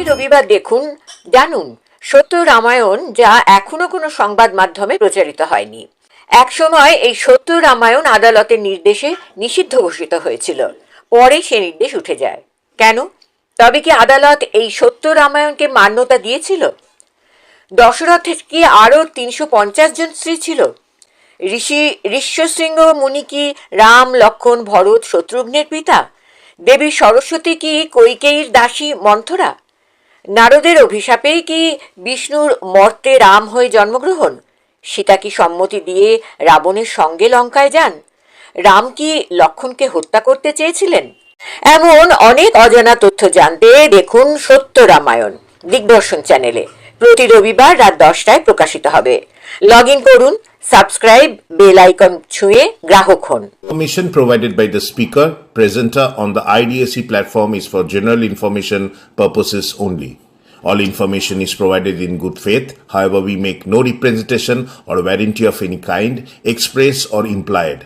প্রতি রবিবার দেখুন, জানুন সত্য রামায়ণ, যা এখনো কোনো সংবাদ মাধ্যমে প্রচারিত হয়নি। একসময় এই সত্য রামায়ণ আদালতের নির্দেশে নিষিদ্ধ ঘোষিত হয়েছিল, পরে সে নির্দেশ উঠে যায়। কেন? তবে কি আদালত এই সত্য রামায়ণকে মান্যতা দিয়েছিল? দশরথের কি আরও 350 জন স্ত্রী ছিল? ঋষ্যশৃঙ্গ মুনি কি রাম, লক্ষ্মণ, ভরত, শত্রুঘ্নের পিতা? দেবী সরস্বতী কি কৈকেয়ীর দাসী মন্থরা? নারদের অভিশাপেই কি বিষ্ণুর মর্তে রাম হয়ে জন্মগ্রহণ? সীতা কি সম্মতি দিয়ে রাবণের সঙ্গে লঙ্কায় যান? রাম কি লক্ষ্মণকে হত্যা করতে চেয়েছিলেন? এমন অনেক অজানা তথ্য জানতে দেখুন সত্য রামায়ণ দিগদর্শন চ্যানেলে। প্রতি রবিবার রাত 10টায় প্রকাশিত হবে। লগ ইন করুন, সাবস্ক্রাইব, বেল আইকন ছুঁয়ে গ্রাহক হন। Information provided by the speaker, presenter on the IDSC platform is for general information purposes only. All information is provided in good faith. However, we make no representation or warranty of any kind, express or implied,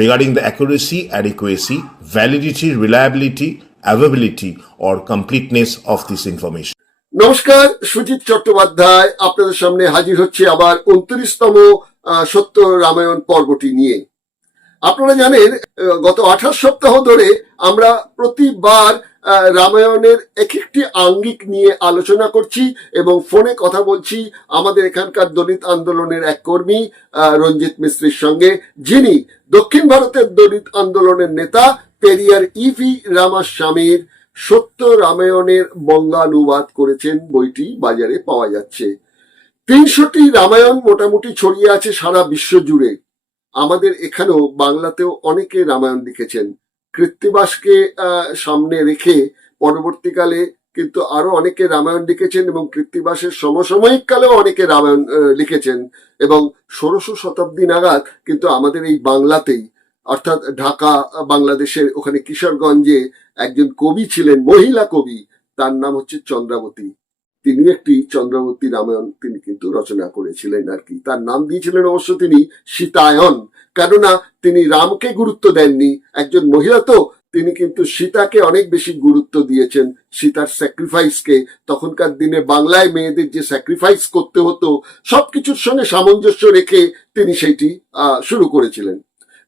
regarding the accuracy, adequacy, validity, reliability, availability, or completeness of this information. নমস্কার, সুজিত চট্টোপাধ্যায় আপনাদের সামনে হাজির হচ্ছে আবার 29তম সত্য রামায়ণ পর্বটি নিয়ে। আপনারা জানেন, গত 28 সপ্তাহ ধরে আমরা প্রতিবার রামায়ণের এক একটি আঙ্গিক নিয়ে আলোচনা করছি এবং ফোনে কথা বলছি আমাদের এখানকার দলিত আন্দোলনের এক কর্মী রঞ্জিত মিস্ত্রির সঙ্গে, যিনি দক্ষিণ ভারতের দলিত আন্দোলনের নেতা পেরিয়ার ইভি রামাস্বামীর সত্য রামায়ণের বঙ্গানুবাদ করেছেন। বইটি বাজারে পাওয়া যাচ্ছে। 300টি রামায়ণ মোটামুটি ছড়িয়ে আছে সারা বিশ্ব জুড়ে। আমাদের এখানেও বাংলাতেও অনেকে রামায়ণ লিখেছেন। কৃত্তিবাসকে সামনে রেখে পরবর্তীকালে কিন্তু আরো অনেকে রামায়ণ লিখেছেন এবং কৃত্তিবাসের সমসাময়িক কালেও অনেকে রামায়ণ লিখেছেন। এবং 1600 শতাব্দী নাগাদ কিন্তু আমাদের এই বাংলাতেই, অর্থাৎ ঢাকা, বাংলাদেশের ওখানে কিশোরগঞ্জে একজন কবি ছিলেন, মহিলা কবি, তার নাম হচ্ছে চন্দ্রাবতী। তিনি একটি চন্দ্রাবতী রামায়ণ তিনি কিন্তু রচনা করেছিলেন আর কি। তার নাম দিয়েছিলেন অবশ্য তিনি সীতায়ন, কেননা তিনি রামকে গুরুত্ব দেননি। একজন মহিলা তো, তিনি কিন্তু সীতাকে অনেক বেশি গুরুত্ব দিয়েছেন, সীতার স্যাক্রিফাইসকে। তখনকার দিনে বাংলায় মেয়েদের যে স্যাক্রিফাইস করতে হতো সবকিছুর সঙ্গে সামঞ্জস্য রেখে তিনি সেইটি শুরু করেছিলেন।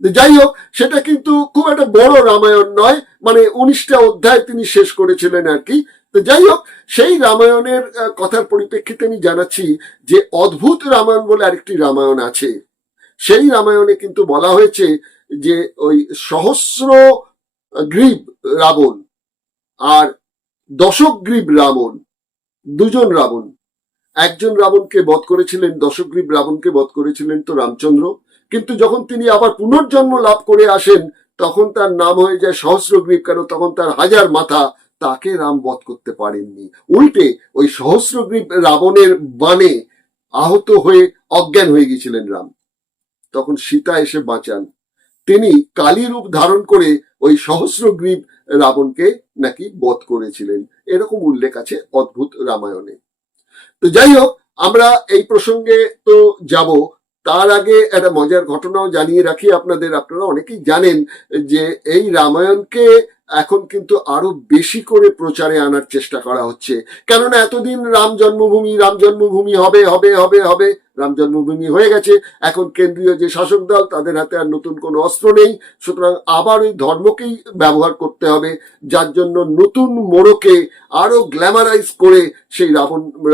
যাই হোক, সেটা কিন্তু খুব একটা বড় রামায়ণ নয়, মানে 19টা অধ্যায় তিনি শেষ করেছিলেন আর কি। তো যাই হোক, সেই রামায়ণের কথার পরিপ্রেক্ষিতে আমি জানাচ্ছি যে অদ্ভুত রামায়ণ বলে আরেকটি রামায়ণ আছে। সেই রামায়ণে কিন্তু বলা হয়েছে যে ওই সহস্র গ্রীব রাবণ আর দশগ্রীব রাবণ, দুজন রাবণ, একজন রাবণকে বধ করেছিলেন, দশগ্রীব রাবণকে বধ করেছিলেন তো রামচন্দ্র। কিন্তু যখন তিনি আবার পুনর্জন্ম লাভ করে আসেন তখন তার নাম হয়ে যায় সহস্রগ্রীব, কেন তখন তার 1000 মাথা, তাকে রাম বধ করতে পারেননি। উল্টে ওই সহস্রগ্রীব রাবণের বাণে আহত হয়ে অজ্ঞান হয়ে গিয়েছিলেন রাম। তখন সীতা এসে বাঁচান। তিনি কালী রূপ ধারণ করে ওই সহস্রগ্রীব রাবণকে নাকি বধ করেছিলেন, এরকম উল্লেখ আছে অদ্ভুত রামায়ণে। তো যাই হোক, আমরা এই প্রসঙ্গে তো যাব, তার আগে একটা মজার ঘটনাও জানিয়ে রাখি আপনাদের। আপনারা অনেকেই জানেন যে এই রামায়ণকে এখন কিন্তু আরো বেশি করে প্রচারে আনার চেষ্টা করা হচ্ছে, কেননা এতদিন রাম জন্মভূমি হবে হবে হবে হবে, রাম জন্মভূমি হয়ে গেছে। এখন কেন্দ্রীয় যে শাসক দল, তাদের হাতে আর নতুন কোনো অস্ত্র নেই, সুতরাং আবার ওই ধর্মকেই ব্যবহার করতে হবে, যার জন্য নতুন মোড়কে আরো গ্ল্যামারাইজ করে সেই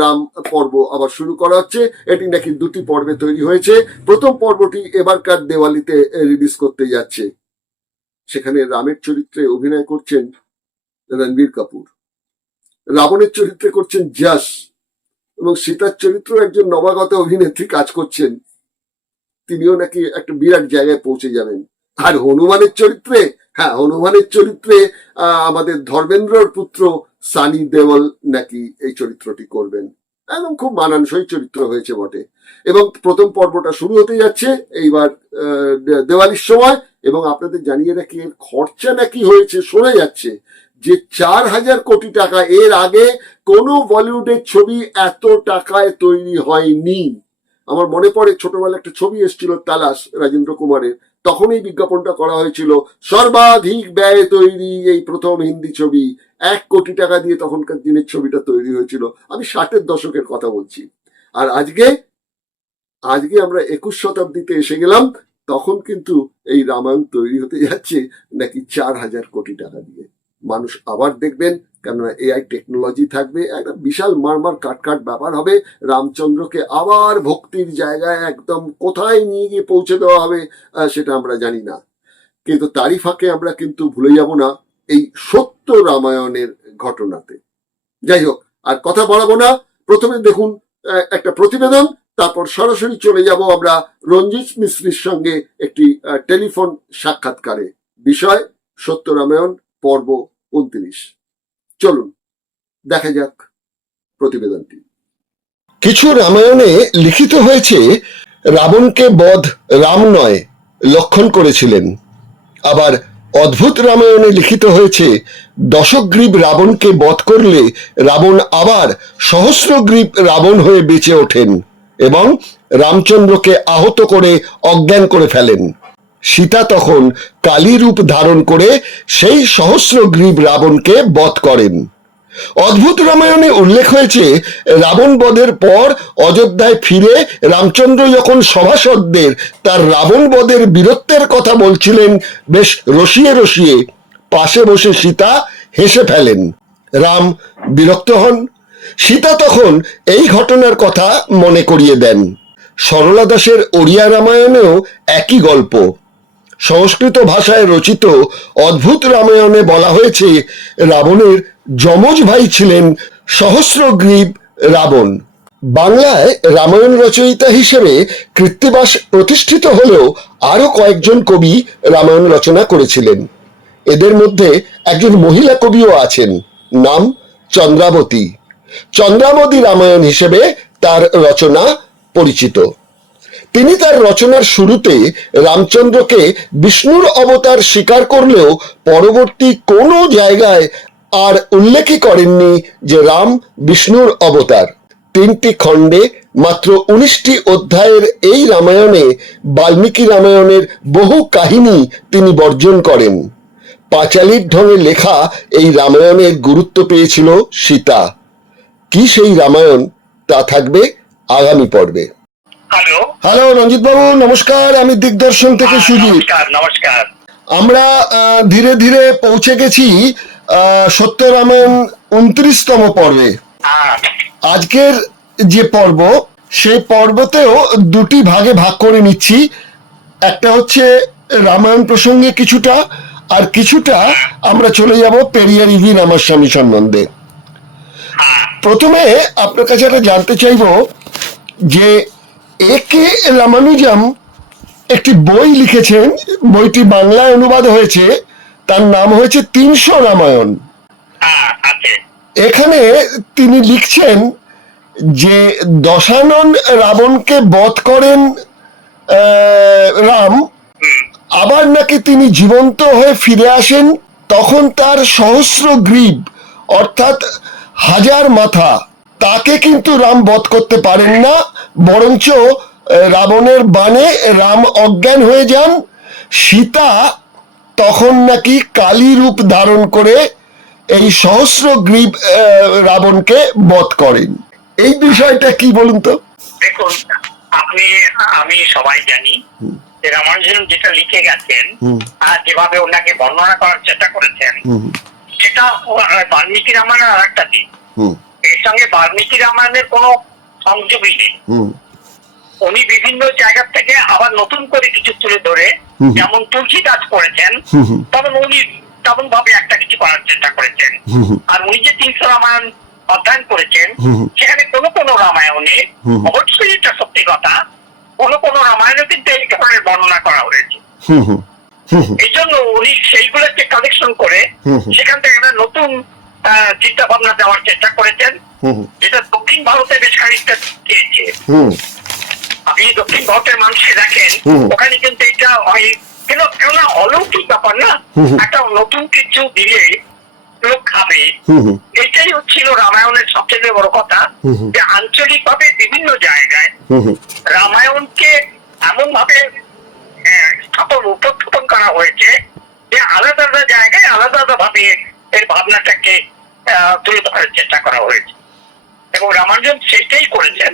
রাম পর্ব আবার শুরু করা হচ্ছে। এটি নাকি 2টি পর্বে তৈরি হয়েছে। প্রথম পর্বটি এবারকার দেওয়ালিতে রিলিজ করতে যাচ্ছে। সেখানে রামের চরিত্রে অভিনয় করছেন রণবীর কাপুর, রাবণের চরিত্রে করছেন যশ, এবং সীতার চরিত্র একজন নবাগত অভিনেত্রী কাজ করছেন। তিনিও নাকি একটা বিরাট জায়গায় পৌঁছে যাবেন। আর হনুমানের চরিত্রে আমাদের ধর্মেন্দ্রর পুত্র সানি দেওল নাকি এই চরিত্রটি করবেন। একদম খুব মানানসই চরিত্র হয়েছে বটে। এবং প্রথম পর্বটা শুরু হতে যাচ্ছে এইবার দেওয়ালির সময়। এবং আপনাদের জানিয়ে রাখি, এর খরচা নাকি হয়েছে, শোনা যাচ্ছে যে 4000 কোটি টাকা। এর আগে কোনো বলিউডের ছবি এত টাকায় তৈরি হয়নি। আমার মনে পড়ে ছোটবেলা একটা ছবি এসেছিল তালাশ, রাজেন্দ্র কুমারের, তখন এই বিজ্ঞাপনটা করা হয়েছিল, সর্বাধিক ব্যয়ে তৈরি এই প্রথম হিন্দি ছবি। 1 কোটি টাকা দিয়ে তখনকার দিনের ছবিটা তৈরি হয়েছিল। আমি 60-এর দশকের কথা বলছি। আর আজকে আমরা 21 শতাব্দীতে এসে গেলাম, তখন কিন্তু এই রামায়ণ তৈরি হতে যাচ্ছে নাকি 4,000 কোটি টাকা দিয়ে। মানুষ আবার দেখবেন, কেননা এআই টেকনোলজি থাকবে, একটা বিশাল মারমার কাট ব্যাপার হবে। রামচন্দ্রকে আবার ভক্তির জায়গায় একদম কোথায় নিয়ে গিয়ে পৌঁছে দেওয়া হবে সেটা আমরা জানি না, কিন্তু তারই ফাঁকে আমরা কিন্তু ভুলে যাব না এই সত্য রামায়ণের ঘটনাতে। যাই হোক, আর কথা বাড়াবো না, প্রথমে দেখুন একটা প্রতিবেদন, তারপর সরাসরি চলে যাব আমরা রঞ্জিত মিস্ত্রির সঙ্গে একটি টেলিফোন সাক্ষাৎকারে। বিষয় সত্য রামায়ণ পর্ব 29। চলুন দেখা যাক প্রতিবেদনটি। কিছু রামায়ণে লিখিত হয়েছে রাবণকে বধ রাম নয় লক্ষণ করেছিলেন। আবার অদ্ভুত রামায়ণে লিখিত হয়েছে দশগ্রীব রাবণকে বধ করলে রাবণ আবার সহস্রগ্রীব রাবণ হয়ে বেঁচে ওঠেন এবং রামচন্দ্রকে আহত করে অজ্ঞান করে ফেলেন। সীতা তখন কালী রূপ ধারণ করে সেই সহস্রগ্রীব রাবণকে বধ করেন। অদ্ভুত রামায়ণে উল্লেখ হয়েছে রাবণ বধের পর অযোধ্যায় ফিরে রামচন্দ্র যখন সভাসদদের তার রাবণ বধের বীরত্বের কথা বলছিলেন, বেশ রসিয়ে রসিয়ে পাশে বসে সীতা হেসে ফেলেন। রাম বিরক্ত হন। সীতা তখন এই ঘটনার কথা মনে করিয়ে দেন। সরলা দাসের ওড়িয়া রামায়ণেও একই গল্প। সংস্কৃত ভাষায় রচিত অদ্ভুত রামায়ণে বলা হয়েছে রাবণের যমজ ভাই ছিলেন সহস্রগ্রীব রাবণ। বাংলায় রামায়ণ রচয়িতা হিসেবে কৃত্তিবাস প্রতিষ্ঠিত হলেও আরো কয়েকজন কবি রামায়ণ রচনা করেছিলেন। এদের মধ্যে একজন মহিলা কবিও আছেন, নাম চন্দ্রাবতী। চন্দ্রাবতী রামায়ণ হিসেবে তার রচনা পরিচিত। তিনি তার রচনার শুরুতে রামচন্দ্রকে বিষ্ণুর অবতার স্বীকার করলেও পরবর্তী কোনো জায়গায় আর উল্লেখই করেননি যে রাম বিষ্ণুর অবতার। 3টি খণ্ডে মাত্র 19টি অধ্যায়ের এই রামায়ণে বাল্মীকি রামায়ণের বহু কাহিনী তিনি বর্জন করেন। পাঁচালীর ঢঙে লেখা এই রামায়ণের গুরুত্ব পেয়েছিল সীতা। কি সেই রামায়ণ, তা থাকবে আগামী পর্বে। হ্যালো রঞ্জিত বাবু, নমস্কার। আমি দিগদর্শন থেকে সুজিত। নমস্কার। আমরা ধীরে ধীরে পৌঁছে গেছি সত্য রামায়ণ 29তম পর্বে। আজকের যে পর্ব, সেই পর্বতেও দুটি ভাগে ভাগ করে নিচ্ছি। একটা হচ্ছে রামায়ণ প্রসঙ্গে কিছুটা, আর কিছুটা আমরা চলে যাব পেরিয়ার ইভি রামাস্বামী সম্বন্ধে। প্রথমে আপনার কাছে একটা জানতে চাইব যে একে রামানুজম একটি বই লিখেছেন, বইটি বাংলায় অনুবাদ হয়েছে, তার নাম হয়েছে 300 রামায়ণ। এখানে তিনি লিখছেন যে দশানন রাবণকে বধ করেন রাম, আবার নাকি তিনি জীবন্ত হয়ে ফিরে আসেন, তখন তার সহস্রগ্রীব অর্থাৎ 1000 মাথা, তাকে কিন্তু রাম বধ করতে পারেন না, বরঞ্চ রাবণের বাণে রাম অজ্ঞান হয়ে যান। সীতা তখন নাকি কালী রূপ ধারণ করে এই সহস্রগ্রীব রাবণকে বধ করেন। এই বিষয়টা কি বলুন তো? দেখুন, আমি সবাই জানি যে রামানুজন যেটা লিখে গেছেন আর যেভাবে ওনাকে বর্ণনা করার চেষ্টা করেছেন, সেটা বাল্মীকি রামায়ণের আর একটা দিক। এর সঙ্গে বাল্মীকি রামায়ণের কোনো সংযোগই নেই। উনি বিভিন্ন জায়গা থেকে আবার নতুন করে কিছু তুলে ধরে, যেমন তুলসীদাস করেছেন, তখন উনি তেমন ভাবে একটা কিছু করার চেষ্টা করেছেন। আর উনি যে 300 রামায়ণ অধ্যয়ন করেছেন, সেখানে কোনো রামায়ণে, অবশ্যই এটা সত্যি কথা, কোনো রামায়ণে কিন্তু এই ধরনের বর্ণনা করা হয়েছে। এই জন্য উনি সেইগুলোকে কালেকশন করে সেখান থেকে একটা নতুন চিন্তা ভাবনা দেওয়ার চেষ্টা করেছেন, যেটা দক্ষিণ ভারতে বেশ খানিকটা চেয়েছে। আপনি দক্ষিণ ভারতের মানুষকে দেখেন, ওখানে কিন্তু এটা কেন অলৌকিক ব্যাপার না, একটা নতুন কিছু দিলে লোক খাবে। এটাই হচ্ছিল রামায়ণের সবচেয়ে বড় কথা, যে আঞ্চলিক ভাবে বিভিন্ন জায়গায় রামায়ণকে এমন ভাবে উপস্থাপন করা হয়েছে যে আলাদা আলাদা জায়গায় আলাদা আলাদা ভাবে এর ভাবনাটাকে তুলে ধরার চেষ্টা করা হয়েছে, এবং রামানুজন সেটাই করেছেন,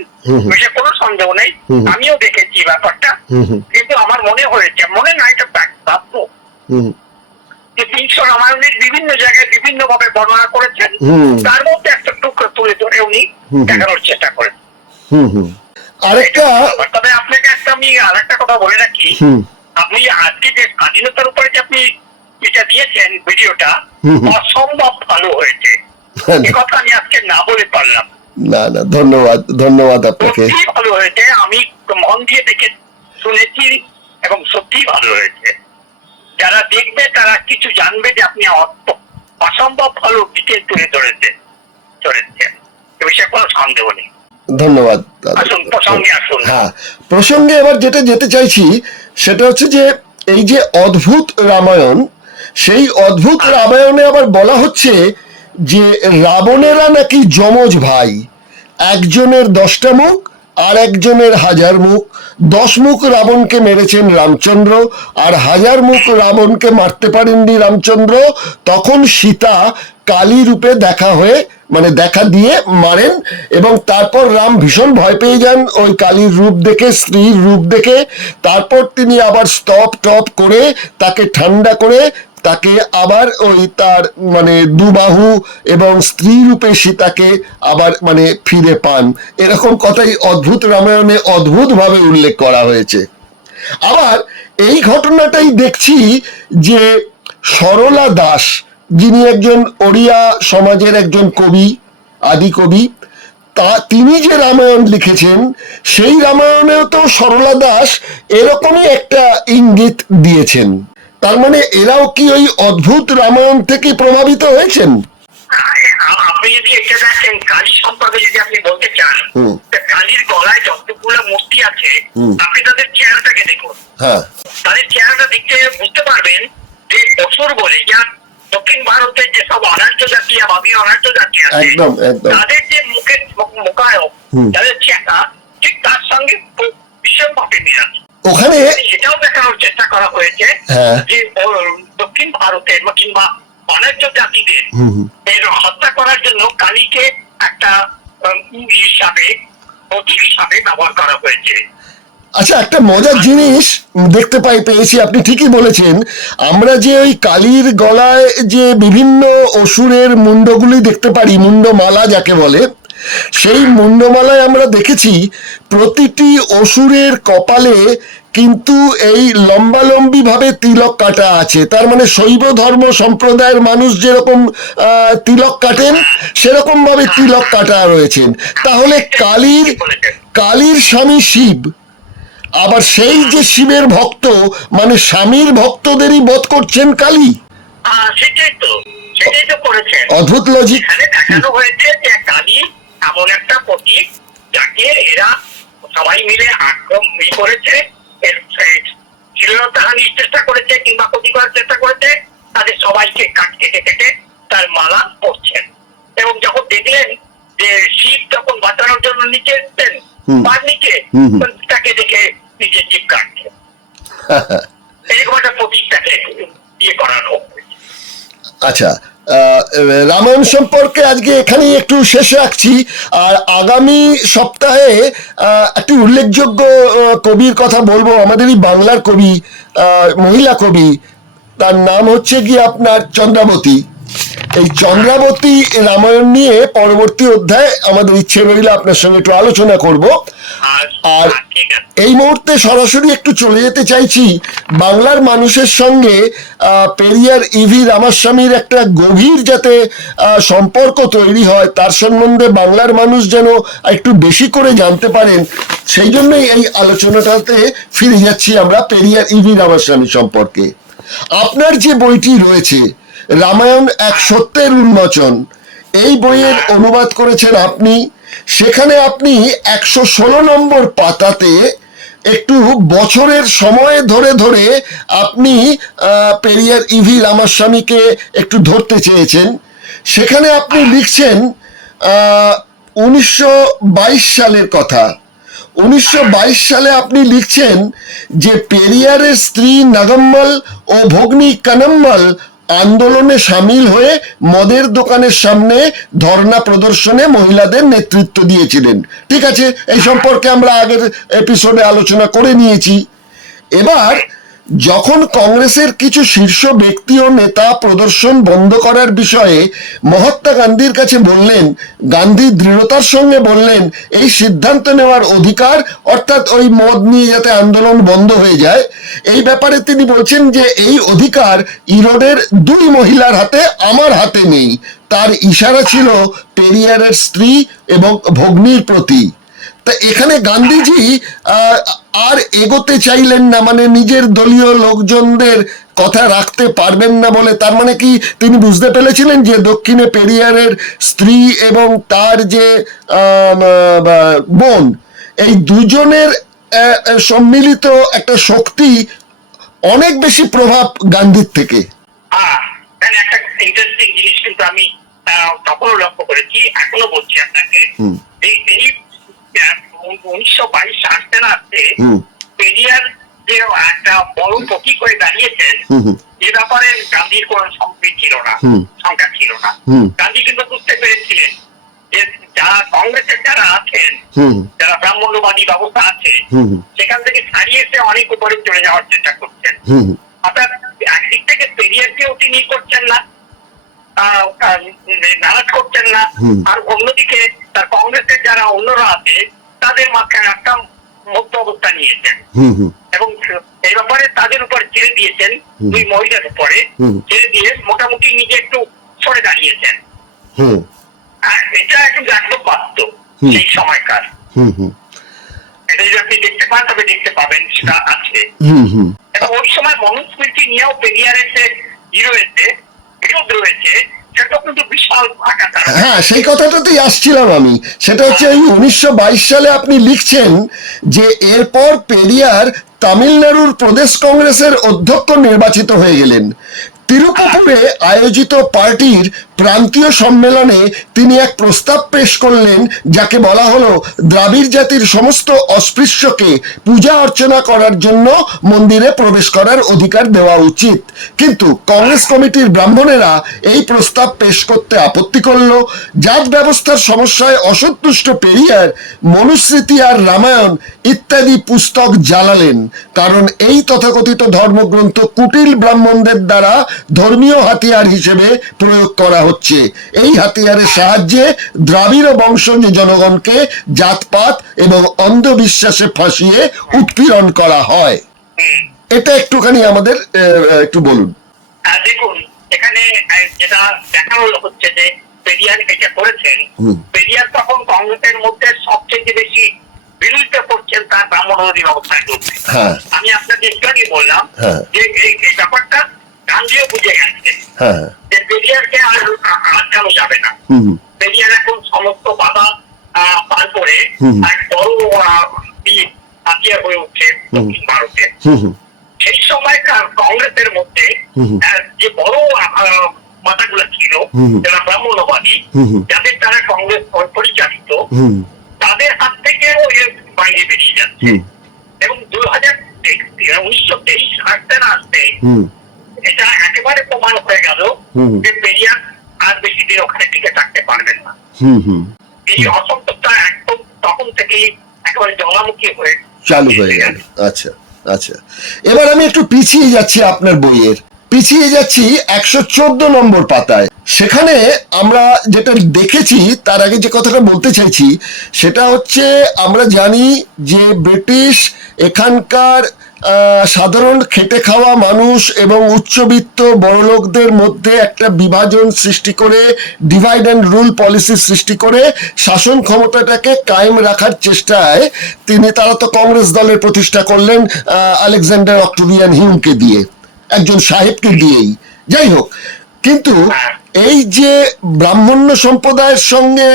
বিষয়ে কোনো সন্দেহ নেই। আমিও দেখেছি ব্যাপারটা, কিন্তু আমার মনে হয়েছে, মনে না, এটা বাস্তব, যে 300 রামায়ণের বিভিন্ন জায়গায় বিভিন্ন ভাবে বর্ণনা করেছেন, তার মধ্যে একটা টুকরো তুলে ধরে উনি দেখানোর চেষ্টা করেন। আরেকটা, তবে আপনাকে আমি আরেকটা কথা বলে রাখি, আপনি আজকে যে স্বাধীনতার উপরে যে আপনি এটা দিয়েছেন ভিডিওটা, অসম্ভব ভালো হয়েছে। এই কথা আমি আজকে না বলে পারলাম না না, ধন্যবাদ ধন্যবাদ আপনাকে। সত্যি ভালো হয়েছে, আমি মন দিয়ে দেখে শুনেছি এবং সত্যি ভালো হয়েছে। যারা দেখবে তারা কিছু জানবে যে আপনি অসম্ভব ভালো ডিটেল তুলে ধরেছেন, এ বিষয়ে কোনো সন্দেহ নেই। ধন্যবাদ। আসুন প্রসঙ্গে আসুন। হ্যাঁ, প্রসঙ্গে এবার যেটা যেতে চাইছি সেটা হচ্ছে যে এই যে অদ্ভুত রামায়ণ, সেই অদ্ভুত রামায়ণে আবার বলা হচ্ছে যে রাবণেরা নাকি যমজ ভাই, একজনের 10টা মুখ আর একজনের 1000 মুখ। 10 মুখ রাবণকে মেরেছেন রামচন্দ্র, আর 1000 মুখ রাবণকে মারতে পারেননি রামচন্দ্র। তখন সীতা কালী রূপে দেখা দিয়ে মারেন, এবং তারপর রাম ভীষণ ভয় পেয়ে যান ওই কালীর রূপ দেখে, স্ত্রীর রূপ দেখে। তারপর তিনি আবার স্তব টপ করে তাকে ঠান্ডা করে তাকে আবার ওই তার দুবাহু এবং স্ত্রী রূপে সীতাকে আবার ফিরে পান। এরকম কথাই অদ্ভুত রামায়ণে অদ্ভুত ভাবে উল্লেখ করা হয়েছে। আবার এই ঘটনাটাই দেখছি যে সরলা দাস, যিনি একজন ওড়িয়া সমাজের একজন কবি, আদি কবি, তিনি যে রামায়ণ লিখেছেন, সেই রামায়ণেও তো সরলা দাস এরকমই একটা ইঙ্গিত দিয়েছেন। তার মানে এরাও কি ওই অদ্ভুত রামায়ণ থেকে প্রভাবিত হয়েছেন? আপনি যদি এটা দেখেন, কালী সম্পর্কে যদি আপনি বলতে চান, কালীর গলায় যতগুলো মূর্তি আছে, আপনি তাদের চেহারাটাকে দেখুন। তাদের চেহারাটা দেখতে বুঝতে পারবেন যে অসুর বলে, যা দক্ষিণ ভারতের যেসব অনার্য জাতি, আবাবী অনার্য জাতি আছে, তাদের যে মুখায়ব, তাদের চেহারা ঠিক তার সঙ্গে ভীষণভাবে মিল আছে। ওখানে এটাও দেখানোর চেষ্টা করা হয়েছে যে দক্ষিণ ভারতের কিংবা অনার্য জাতিদের হত্যা করার জন্য কালীকে একটা হিসাবে ব্যবহার করা হয়েছে। আচ্ছা, একটা মজার জিনিস দেখতে পেয়েছি, আপনি ঠিকই বলেছেন। আমরা যে ওই কালীর গলায় যে বিভিন্ন অসুরের মুন্ডগুলি দেখতে পারি, মুন্ডমালা যাকে বলে, সেই মুন্ডমালায় আমরা দেখেছি প্রতিটি অসুরের কপালে কিন্তু এই লম্বালম্বি ভাবে তিলক কাটা আছে। তার মানে শৈব ধর্ম সম্প্রদায়ের মানুষ যেরকম তিলক কাটেন, সেরকম ভাবে তিলক কাটা রয়েছেন। তাহলে কালীর স্বামী শিব, আবার সেই যে শিবের ভক্ত, স্বামীর ভক্তদেরই বধ করছেন কালী। সেটাই তো করেছেন। অদ্ভুত লজিক। দেখানো হয়েছে যে কালী এমন একটা প্রতীক যাকে এরা সবাই মিলে আক্রমণ করেছে, শ্লীলতাহানির চেষ্টা করেছে কিংবা ক্ষতি করার চেষ্টা করেছে, তাদের সবাইকে কেটে তার মালা পরছেন। এবং যখন দেখলেন যে শিব যখন বাঁচানোর জন্য নিচে এসছেন, তার নিচে তাকে দেখে নিজের জীব কাটছে। এরকম একটা প্রতীকটাকে ইয়ে করানো। আচ্ছা, রামায়ণ সম্পর্কে আজকে এখানেই একটু শেষ রাখছি। আর আগামী সপ্তাহে একটি উল্লেখযোগ্য কবির কথা বলবো, আমাদেরই বাংলার কবি, মহিলা কবি, তার নাম হচ্ছে কি আপনার চন্দ্রাবতী। এই চন্দ্রাবতী রামায়ণ নিয়ে পরবর্তী অধ্যায়ে আমাদের ইচ্ছে রইলে আপনার সঙ্গে একটু আলোচনা করব। আর এই মুহূর্তে সরাসরি একটু চলে যেতে চাইছি বাংলার মানুষের সঙ্গে পেরিয়ার ইভি রামাস্বামীর একটা গভীর যাতে সম্পর্ক তৈরি হয়, তার সম্বন্ধে বাংলার মানুষ যেন একটু বেশি করে জানতে পারেন, সেই জন্যই এই আলোচনাটাতে ফিরে যাচ্ছি আমরা পেরিয়ার ইভি রামাস্বামী সম্পর্কে। আপনার যে বইটি রয়েছে রামায়ণ এক সত্যের উন্মোচন, এই বইয়ের অনুবাদ করেছেন আপনি। সেখানে আপনি 116 নম্বর পাতাতে একটু বছরের সময় ধরে ধরে আপনি পেরিয়ার ইভি রামাস্বামীকে একটু ধরতে চেয়েছেন। সেখানে আপনি লিখছেন 1922 সালের কথা। 1922 সালে আপনি লিখছেন যে পেরিয়ারের স্ত্রী নাগম্মল ও ভগ্নী কানাম্মল আন্দোলনে সামিল হয়ে মদের দোকানের সামনে ধর্ণা প্রদর্শনে মহিলাদের নেতৃত্ব দিয়েছিলেন। ঠিক আছে, এই সম্পর্কে আমরা আগের এপিসোডে আলোচনা করে নিয়েছি। এবার যখন কংগ্রেসের কিছু শীর্ষ ব্যক্তি ও নেতা প্রদর্শন বন্ধ করার বিষয়ে মহাত্মা গান্ধীর কাছে বললেন, গান্ধী দৃঢ়তার সঙ্গে বললেন এই সিদ্ধান্ত নেওয়ার অধিকার, অর্থাৎ ওই মদ নিয়ে যাতে আন্দোলন বন্ধ হয়ে যায়, এই ব্যাপারে তিনি বলছেন যে এই অধিকার ইরোডের 2 মহিলার হাতে, আমার হাতে নেই। তার ইশারা ছিল পেরিয়ারের স্ত্রী এবং ভগ্নীর প্রতি। তা এখানে গান্ধীজি আর এগোতে চাইলেন না, মানে নিজের দলীয় লোকজনদের কথা রাখতে পারবেন না বলে। তার মানে কি তিনি বুঝতে পেরেছিলেন যে দক্ষিণে পেরিয়ারের স্ত্রী এবং তার যে বোন, এই দুজনের সম্মিলিত একটা শক্তি অনেক বেশি প্রভাব গান্ধীর থেকে। একটা ইন্টারেস্টিং জিনিস কিন্তু আমি তখনও লক্ষ্য করেছি, এখনো বলছি আপনাকে, 1922 আসতে না আসতে পেরিয়ার যে একটা বড় প্রতীক হয়ে দাঁড়িয়েছেন, এ ব্যাপারে গান্ধীর কোন সংখ্যা ছিল না। গান্ধী কিন্তু বুঝতে পেরেছিলেন যে যারা কংগ্রেসের যারা আছেন, যারা ব্রাহ্মণ্যবাদী ব্যবস্থা আছে, সেখান থেকে ছাড়িয়ে এসে অনেক উপরে চলে যাওয়ার চেষ্টা করছেন। অর্থাৎ একদিক থেকে পেরিয়ারকেও তিনি করছেন না, নারাজ করছেন না, আর অন্যদিকে তার কংগ্রেসের যারা অন্যরা আছে তাদের মাঝখানে একটা মুক্ত অবস্থা নিয়েছেন এবং এই ব্যাপারে তাদের উপর ছেড়ে দিয়েছেন, 2 মহিলার উপরে ছেড়ে দিয়ে মোটামুটি নিজে একটু সরে দাঁড়িয়েছেন। এটা একটু জাগ্রত বাস্তব সেই সময়কার। এটা যদি আপনি দেখতে পান তবে দেখতে পাবেন সেটা আছে। এবং ওই সময় মনুস্মৃতি নিয়েও পেরিয়ারের যে বিরোধ রয়েছে, সেটা কিন্তু বিশাল আকার। হ্যাঁ, সেই কথাটাতেই আসছিলাম আমি। সেটা হচ্ছে এই 1922 সালে আপনি লিখছেন যে এরপর পেরিয়ার তামিলনাড়ুর প্রদেশ কংগ্রেসের অধ্যক্ষ নির্বাচিত হয়ে গেলেন। তিরুপুরে আয়োজিত পার্টির প্রান্তীয় সম্মেলনে তিনি এক প্রস্তাব পেশ করলেন, যাকে বলা হলো দ্রাবিড় জাতির সমস্ত অস্পৃশ্যকে পূজা অর্চনা করার জন্য মন্দিরে প্রবেশ করার অধিকার দেওয়া উচিত। কিন্তু কংগ্রেস কমিটির ব্রাহ্মণেরা এই প্রস্তাব পেশ করতে আপত্তি করল। জাত ব্যবস্থার সমস্যায় অসন্তুষ্ট পেরিয়ার মনুস্মৃতি আর রামায়ণ ইত্যাদি পুস্তক জ্বালালেন, কারণ এই তথাকথিত ধর্মগ্রন্থ কুটিল ব্রাহ্মণদের দ্বারা ধর্মীয় হাতিয়ার হিসেবে প্রয়োগ করা হচ্ছে। এই হাতিয়ারের সাহায্যে দ্রাবিড় বংশজ জনগণকে জাতপাত এবং অন্ধবিশ্বাসে ফাঁসিয়ে উৎপীড়ন করা হয়। এটা একটুখানি আমাদের একটু বলুন। দেখুন, এখানে যেটা দেখানো হচ্ছে যে পেরিয়ার এটা করেছেন, পেরিয়ার তখন কংগ্রেসের মধ্যে সবচেয়ে বেশি বিরোধিতা করছেন তার ব্রাহ্মণবাদী ব্যবস্থায় করছে। আমি আপনাকে একটু আগে বললাম যে এই ব্যাপারটা গান্ধীও বুঝে গেছেন যে পেরিয়ারকে আর আটকানো যাবে না। পেরিয়ার এখন সমস্ত বাধা পার করে এক বড় হাতিয়ার হয়ে উঠছে দক্ষিণ ভারতে। সেই সময়কার কংগ্রেসের মধ্যে যে বড় মাথাগুলো ছিল যারা ব্রাহ্মণ্যবাদী, যাদের দ্বারা কংগ্রেস পরিচালিত, তাদের হাত থেকেও এর বাইরে বেরিয়ে যাচ্ছে। এবং 1923 আসতে না আসতে এটা একেবারে প্রমাণ হয়ে গেল যে পেরিয়ার আর বেশি দিন ওখানে টিকে থাকতে পারবেন না। এই অসন্তোষটা একদম তখন থেকেই একেবারে জলামুখী হয়ে চালু হয়ে গেল। আচ্ছা আচ্ছা, এবার আমি একটু পিছিয়ে যাচ্ছি, আপনার বইয়ের পিছিয়ে যাচ্ছি 114 নম্বর পাতায়। সেখানে আমরা যেটা দেখেছি, তার আগে যে কথাটা বলতে চাইছি সেটা হচ্ছে, আমরা জানি যে ব্রিটিশ এখানকার সাধারণ খেটে খাওয়া মানুষ এবং উচ্চবিত্ত বড়লোকদের মধ্যে একটা বিভাজন সৃষ্টি করে, ডিভাইড অ্যান্ড রুল পলিসি সৃষ্টি করে শাসন ক্ষমতাটাকে কায়েম রাখার চেষ্টায় তারা তো কংগ্রেস দলের প্রতিষ্ঠা করলেন আলেকজান্ডার অক্টোভিয়ান হিউমকে দিয়ে, একজন সাহেবকে দিয়েই। যাই হোক, কিন্তু এই যে ব্রাহ্মণ্য সম্প্রদায়ের সঙ্গে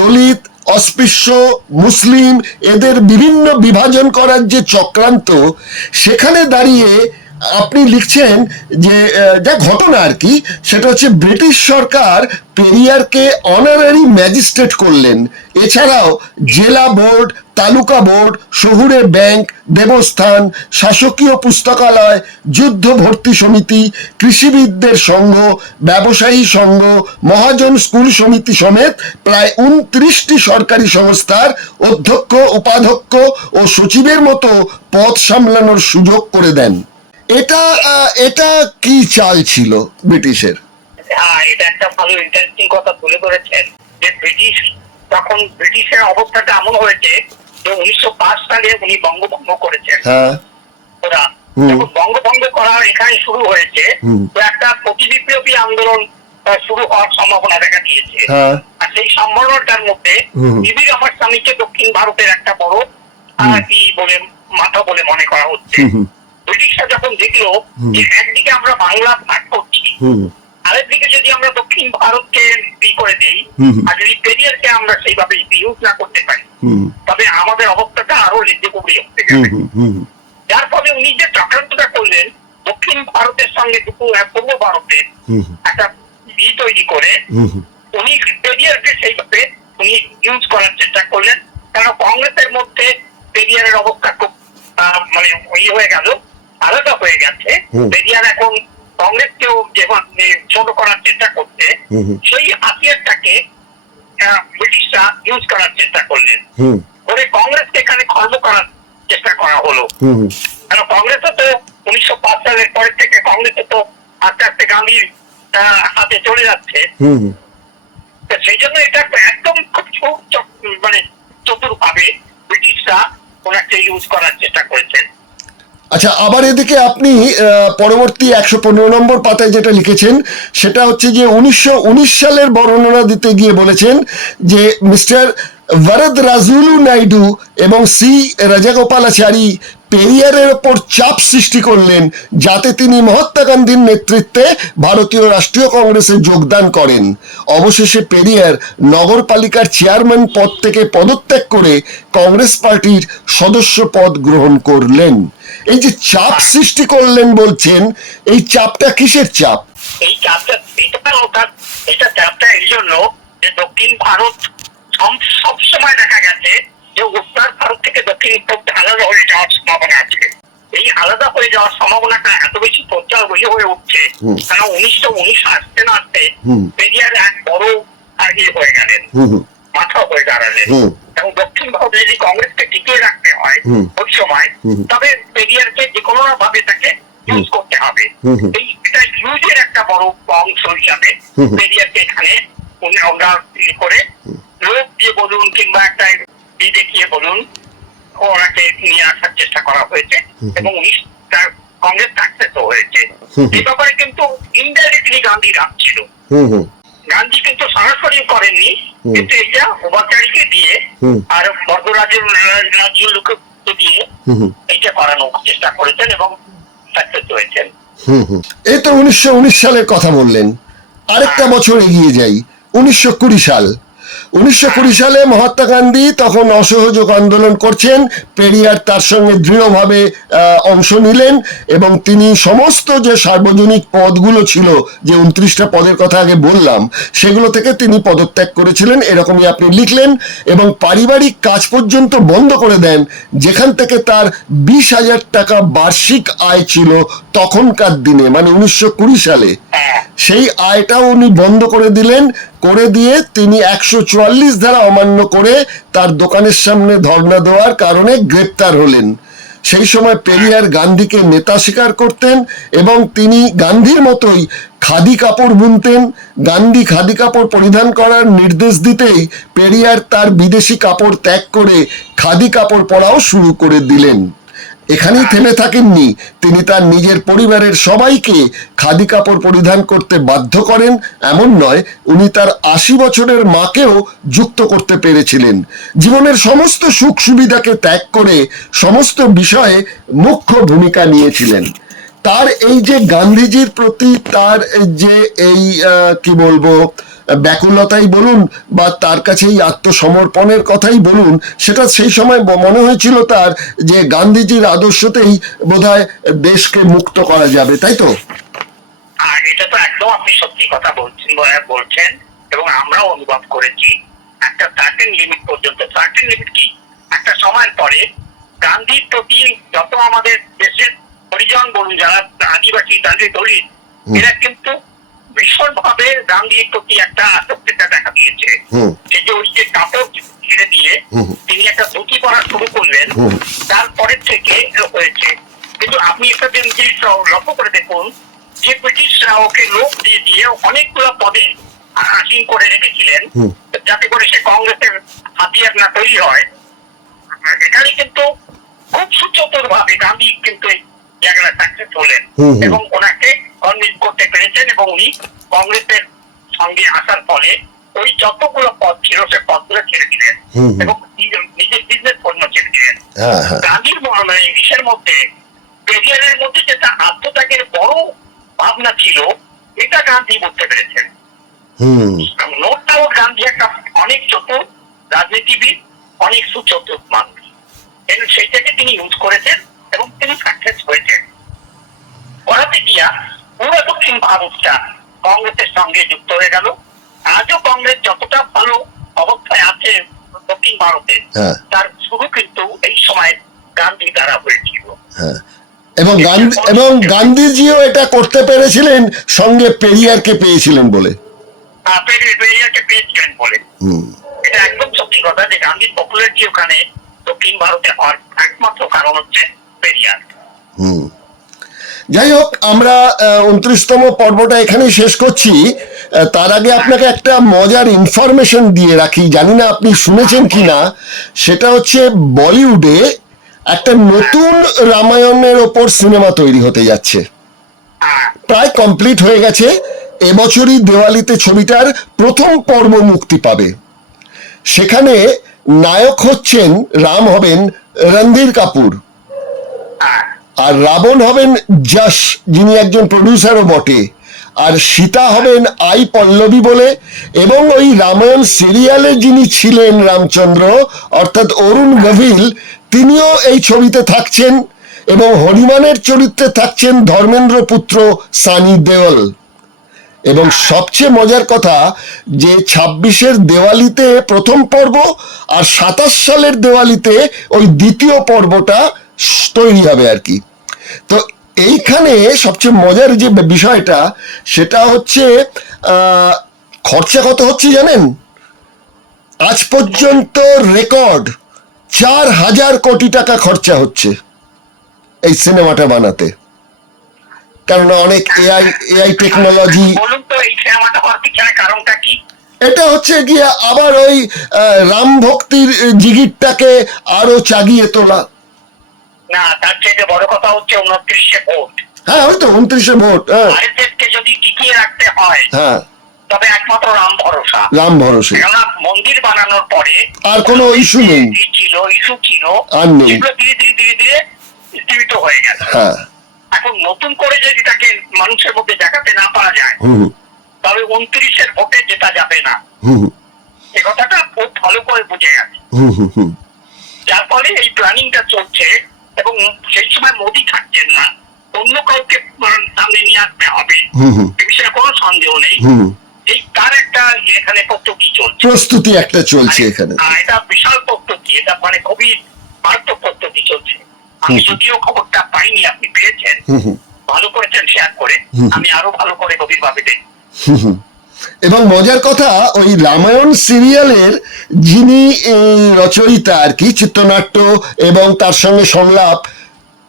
দলিত, অস্পৃশ্য, মুসলিম এদের বিভিন্ন বিভাজন করার যে চক্রান্ত, সেখানে দাঁড়িয়ে আপনি লিখছেন যে যা ঘটনা আর কি, সেটা হচ্ছে ব্রিটিশ সরকার পেরিয়ারকে অনারারি ম্যাজিস্ট্রেট করলেন। এছাড়াও জেলা বোর্ড, তালুকা বোর্ড, শহুরে ব্যাংক, দেবস্থান, শাসকীয় পুস্তকালয়, যুদ্ধ ভর্তি সমিতি, কৃষিবিদদের সংঘ, ব্যবসায়ী সংঘ, মহাজন স্কুল সমিতি সমেত প্রায় 29টি সরকারি সংস্থার অধ্যক্ষ, উপাধ্যক্ষ ও সচিবের মতো পদ সামলানোর সুযোগ করে দেন। এটা কি চাল ছিল ব্রিটিশের? হ্যাঁ, এটা একটা ভালো ইন্টারেস্টিং কথা তুলে ধরেছেন যে ব্রিটিশের অবস্থাটা এমন হয়েছে যে 1905 সালে উনি বঙ্গভঙ্গ করেছেন। হ্যাঁ, ওরা যখন বঙ্গভঙ্গ করা এখানে শুরু হয়েছে, তো একটা প্রতিবিপ্লবী আন্দোলন শুরু হওয়ার সম্ভাবনা দেখা দিয়েছে। হ্যাঁ, আর সেই সম্ভাবনাটার মধ্যে বিবি আমার স্বামীকে দক্ষিণ ভারতের একটা বড় কি বলে মাথা বলে মনে করা হচ্ছে। ব্রিটিশরা যখন দেখলো যে একদিকে আমরা বাংলা ভাগ করছি, আরেকদিকে যদি আমরা দক্ষিণ ভারতকে করে দিই, আর যদি পেরিয়ারকে আমরা সেইভাবে ইউজ না করতে পারি, তবে আমাদের অবস্থাটা আরো লেজে হতে গেছে। যার ফলে উনি যে চক্রান্তটা করলেন, দক্ষিণ ভারতের সঙ্গে পূর্ব ভারতের একটা তৈরি করে উনি পেরিয়ারকে সেইভাবে উনি ইউজ করার চেষ্টা করলেন। কারণ কংগ্রেসের মধ্যে পেরিয়ারের অবস্থা খুব মানে হয়ে গেল, আলাদা হয়ে গেছে। পেরিয়ার এখন কংগ্রেসকেও যেমন ছোট করার চেষ্টা করছে, সেই হাতিয়ারটাকে ব্রিটিশরা ইউজ করার চেষ্টা করলেন। করে কংগ্রেসকে এখানে খর্ব করার চেষ্টা করা হলো। কারণ কংগ্রেসে তো 1905 সালের পরের থেকে কংগ্রেসে তো আস্তে আস্তে গান্ধীর হাতে চলে যাচ্ছে। সেই জন্য এটা একদম খুব মানে চতুর ভাবে ব্রিটিশরা ওনাকে ইউজ করার চেষ্টা করেছেন। আচ্ছা, আবার এদিকে আপনি পরবর্তী 115 নম্বর পাতায় যেটা লিখেছেন সেটা হচ্ছে যে 1919 সালের বর্ণনা দিতে গিয়ে বলেছেন যে মিস্টার ভারদরাজুলু নাইডু এবং সি রাজাগোপালাচারী পেরিয়ারের ওপর চাপ সৃষ্টি করলেন যাতে তিনি মহাত্মা গান্ধীর নেতৃত্বে ভারতীয় রাষ্ট্রীয় কংগ্রেসে যোগদান করেন। অবশেষে পেরিয়ার নগরপালিকার চেয়ারম্যান পদ থেকে পদত্যাগ করে কংগ্রেস পার্টির সদস্য পদ গ্রহণ করলেন। এই যে চাপ সৃষ্টি করলেন বলছেন, এই চাপটা কিসের চাপ? এই চাপটা এটা চাপটা এই জন্য যে দক্ষিণ ভারত সবসময় দেখা গেছে যে উত্তর ভারত থেকে দক্ষিণ আলাদা হয়ে যাওয়ার সম্ভাবনা আছে। এই আলাদা হয়ে যাওয়ার সম্ভাবনাটা এত বেশি প্রচার হয়ে উঠছে, কারণ 1919 আসতে না আসতে পেরিয়ার এক বড় হয়ে গেলেন, মাথা হয়ে দাঁড়ালেন। এবং দক্ষিণ ভারতে যদি কংগ্রেসকে টিকিয়ে রাখতে হয় ওই সময়, তবে পেরিয়ারকে যে কোনো ভাবে তাকে ইউজ করতে হবে। এটা ইউজের একটা বড় অংশ হিসাবে পেরিয়ারকে এখানে ওরা করে লোক দিয়ে বলুন কিংবা একটা দেখিয়ে বলুন ওনাকে নিয়ে আসার চেষ্টা করা হয়েছে এবং কংগ্রেস সাকসেসও হয়েছে। এই ব্যাপারে কিন্তু ইনডাইরেক্টলি গান্ধী রাখছিল। গান্ধী কিন্তু সরাসরি করেননি, কিন্তু এটা উপাচারীকে দিয়ে আর বর্ধরাজুলুকে দিয়ে এটা করানোর চেষ্টা করেছেন এবং সাকসেস হয়েছেন। এই তো 1919 সালের কথা বললেন। আরেকটা বছর এগিয়ে যাই, 1920 সাল। 1920 সালে মহাত্মা গান্ধী তখন অসহযোগ আন্দোলন করছেন, পেরিয়ার তার সঙ্গে দৃঢ়ভাবে অংশ নিলেন এবং তিনি সমস্ত যে সার্বজনিক পদগুলো ছিল, যে 29টা পদের কথা আগে বললাম, সেগুলো থেকে তিনি পদত্যাগ করেছিলেন, এরকমই আপনি লিখলেন। এবং পারিবারিক কাজ পর্যন্ত বন্ধ করে দেন, যেখান থেকে তার 20,000 টাকা বার্ষিক আয় ছিল তখনকার দিনে, মানে 1920 সালে। সেই আয়টাও উনি বন্ধ করে দিলেন। করে দিয়ে তিনি 144 ধারা অমান্য করে তার দোকানের সামনে ধর্ণা দেওয়ার কারণে গ্রেপ্তার হলেন। সেই সময় পেরিয়ার গান্ধীকে নেতা স্বীকার করতেন এবং তিনি গান্ধীর মতোই খাদি কাপড় বুনতেন। গান্ধী খাদি কাপড় পরিধান করার নির্দেশ দিতেই পেরিয়ার তার বিদেশি কাপড় ত্যাগ করে খাদি কাপড় পরাও শুরু করে দিলেন। এখানেই থেমে থাকেননি, তিনি তার নিজের পরিবারের সবাইকে খাদি কাপড় পরিধান করতে বাধ্য করেন। এমন নয়, উনি তার 80 বছরের মাকেও যুক্ত করতে পেরেছিলেন। জীবনের সমস্ত সুখ সুবিধাকে ত্যাগ করে সমস্ত বিষয়ে মুখ্য ভূমিকা নিয়েছিলেন। তার এই যে গান্ধীজির প্রতি তার যে এই কি বলবো ব্যাকুলতাই বলুন বা তার কাছে এই আত্মসমর্পণের কথাই বলুন, সেটা সেই সময় মনে হয়েছিল তার যে গান্ধীজির আদর্শতেই বোধহয় দেশকে মুক্ত করা যাবে, তাই তো? আর এটা তো একদম আপনি সত্যি কথা বলছেন এবং আমরাও অনুভব করেছি একটা সার্টেন লিমিট পর্যন্ত। সার্টেন লিমিট কি? একটা সময়ের পরে গান্ধীর প্রতি যত আমাদের দেশের পরিজন বলুন, যারা আদিবাসী গান্ধী দলিত, এরা কিন্তু ভীষণ ভাবে গান্ধীর প্রতি একটা আসক্তিটা দেখা দিয়েছে। সে যে ওই যে কাপড় ছেড়ে দিয়ে তিনি একটা ধুতি পরা শুরু করলেন, তারপরের থেকে হয়েছে। কিন্তু আপনি একটা জিনিস লক্ষ্য করে দেখুন যে ব্রিটিশরা ওকে লোক দিয়ে দিয়ে অনেকগুলো পদে আসীন করে রেখেছিলেন, যাতে করে সে কংগ্রেসের হাতিয়ার না তৈরি হয়। এখানে কিন্তু খুব সুচতুর ভাবে গান্ধী কিন্তু জায়গাটা সাকসেস হলেন এবং ওনাকে কনভিন্স করতে পেরেছেন, এবং উনি কংগ্রেসের সঙ্গে আসার ফলে ওই যতগুলো পদ ছিল সে পদগুলো ছেড়ে দিলেন এবং নিজের বিজনেস কর্ম ছেড়ে দিলেন। গান্ধীর ইসের মধ্যে, পেরিয়ারের মধ্যে যেটা আত্মত্যাগের বড় ভাবনা ছিল, এটা গান্ধী বুঝতে পেরেছেন। নো ডাউট গান্ধী একটা অনেক চতুর রাজনীতিবিদ, অনেক সুচতুর মানুষ, এবং সেইটাকে তিনি ইউজ করেছেন এবং তিনি সাকসেস হয়েছেন। করাতে গিয়া পুরো দক্ষিণ ভারতটা কংগ্রেসের সঙ্গে যুক্ত হয়ে গেল। আজও কংগ্রেস যতটা ভালো অবস্থায় আছে দক্ষিণ ভারতে, তার শুরু কিন্তু এই সময় গান্ধী দ্বারা হয়েছিল। এবং গান্ধীজিও এটা করতে পেরেছিলেন সঙ্গে পেরিয়ারকে পেয়েছিলেন বলে। পেরিয়ারকে পেয়েছিলেন বলে, এটা একদম সত্যি কথা যে গান্ধীর পপুলারিটি ওখানে দক্ষিণ ভারতে হওয়ার একমাত্র কারণ হচ্ছে পেরিয়ার। যাই হোক, আমরা 29তম পর্বটা এখানেই শেষ করছি। তার আগে আপনাকে একটা মজার ইনফরমেশন দিয়ে রাখি, জানি না আপনি শুনেছেন কিনা। সেটা হচ্ছে বলিউডে একটা নতুন রামায়ণের ওপর সিনেমা তৈরি হতে যাচ্ছে, প্রায় কমপ্লিট হয়ে গেছে। এবছরই দেওয়ালিতে ছবিটার প্রথম পর্ব মুক্তি পাবে। সেখানে নায়ক হচ্ছেন, রাম হবেন রণধীর কাপুর, আর রাবণ হবেন যশ, যিনি একজন প্রডিউসারও বটে, আর সীতা হবেন আই পল্লবী বলে। এবং ওই রামায়ণ সিরিয়ালে যিনি ছিলেন রামচন্দ্র, অর্থাৎ অরুণ গভিল, তিনিও এই ছবিতে থাকছেন, এবং হনুমানের চরিত্রে থাকছেন ধর্মেন্দ্র পুত্র সানি দেওল। এবং সবচেয়ে মজার কথা যে 26-এর দেওয়ালিতে প্রথম পর্ব আর 27 সালের দেওয়ালিতে ওই দ্বিতীয় পর্বটা তৈরি হবে আর কি। তো এইখানে সবচেয়ে মজার যে বিষয়টা সেটা হচ্ছে খরচা কত হচ্ছে জানেন? আজ পর্যন্ত রেকর্ড 4000 কোটি টাকা খরচা হচ্ছে এই সিনেমাটা বানাতে, কারণ অনেক এআই টেকনোলজি। এটা হচ্ছে গিয়ে আবার ওই রাম ভক্তির জিগিরটাকে আরো চাগিয়ে তোলা। না, তার চেয়ে বড় কথা হচ্ছে 29শে ভোট। হ্যাঁ, ওই তো 29শে ভোট। ভারতকে যদি টিকিয়ে রাখতে হয়, হ্যাঁ, তবে একমাত্র রাম ভরসা। কেননা মন্দির বানানোর পরে আর কোনো ইস্যু নেই, ইস্যু ছিল আর নেই, যেগুলো ধীরে ধীরে স্তীমিত হয়ে গেছে। হ্যাঁ, এখন নতুন করে যদি তাকে মানুষের মধ্যে দেখাতে না পারা যায়, তবে 29-এর ভোটে জেতা যাবে না। এই কথাটা খুব ভালো করে বুঝে গেছে, যার ফলে এই প্ল্যানিংটা চলছে। এবং সেই সময় মোদি থাকছেন না, অন্য কাউকে সামনে নিয়ে আসতে হবে, এ বিষয়ে কোনো সন্দেহ নেই। এই তার একটা এখানে প্রস্তুতি একটা চলছে এখানে। এটা বিশাল প্রস্তুতি, এটা মানে খুবই মারাত্মক প্রস্তুতি চলছে। আমি যদিও খবরটা পাইনি, আপনি পেয়েছেন, ভালো করেছেন শেয়ার করে, আমি আরো ভালো করে গভীরভাবে দেখি। এবং মজার কথা, ওই রামায়ণ সিরিয়ালের যিনি রচয়িতা আর কি, চিত্রনাট্য এবং তার সঙ্গে সংলাপ,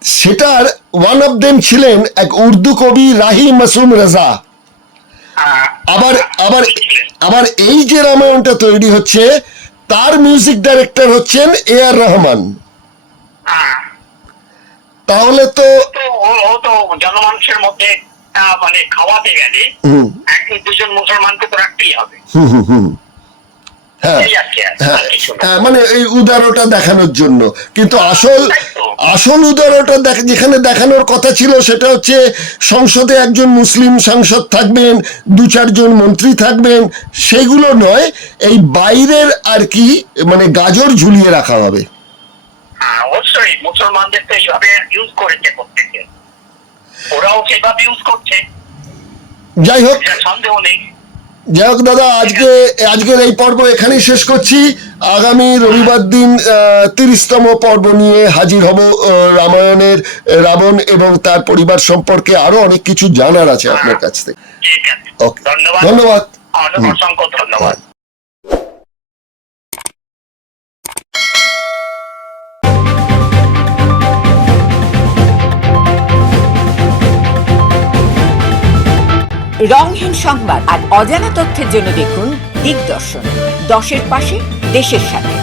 সেটার ওয়ান অফ দেম ছিলেন এক উর্দু কবি রাহি মাসুম রাজা। আবার এই যে রামায়ণটা তৈরি হচ্ছে তার মিউজিক ডাইরেক্টর হচ্ছেন A.R. রহমান। তাহলে তো জনমানুষের মধ্যে মানে খাওয়াতে গেলে দুজন মুসলমানকে তো রাখতেই হবে। হ্যাঁ, মানে এই উদারতা দেখানোর জন্য। কিন্তু আসল উদারতা যেখানে দেখানোর কথা ছিল সেটা হচ্ছে সংসদে একজন মুসলিম সাংসদ থাকবেন, 2-4 জন মন্ত্রী থাকবেন, সেগুলো নয়, এই বাইরের আর কি মানে গাজর ঝুলিয়ে রাখা হবে। অবশ্যই মুসলমানদের তো এইভাবে ইউজ করেছে প্রত্যেকে, ওরাও সেইভাবে ইউজ করছে, যাই হোক, সন্দেহ নেই। যাই হোক দাদা, আজকের এই পর্ব এখানেই শেষ করছি। আগামী রবিবার দিন 30তম পর্ব নিয়ে হাজির হব। রামায়ণের রাবণ এবং তার পরিবার সম্পর্কে আরো অনেক কিছু জানার আছে আপনার কাছ থেকে। ঠিক আছে, ওকে, ধন্যবাদ। ধন্যবাদ। অনেক অসংখ্য ধন্যবাদ। রংহীন সংবাদ আর অজানা তথ্যের জন্য দেখুন দিগদর্শন, 10-এর পাশে, দেশের সাথে।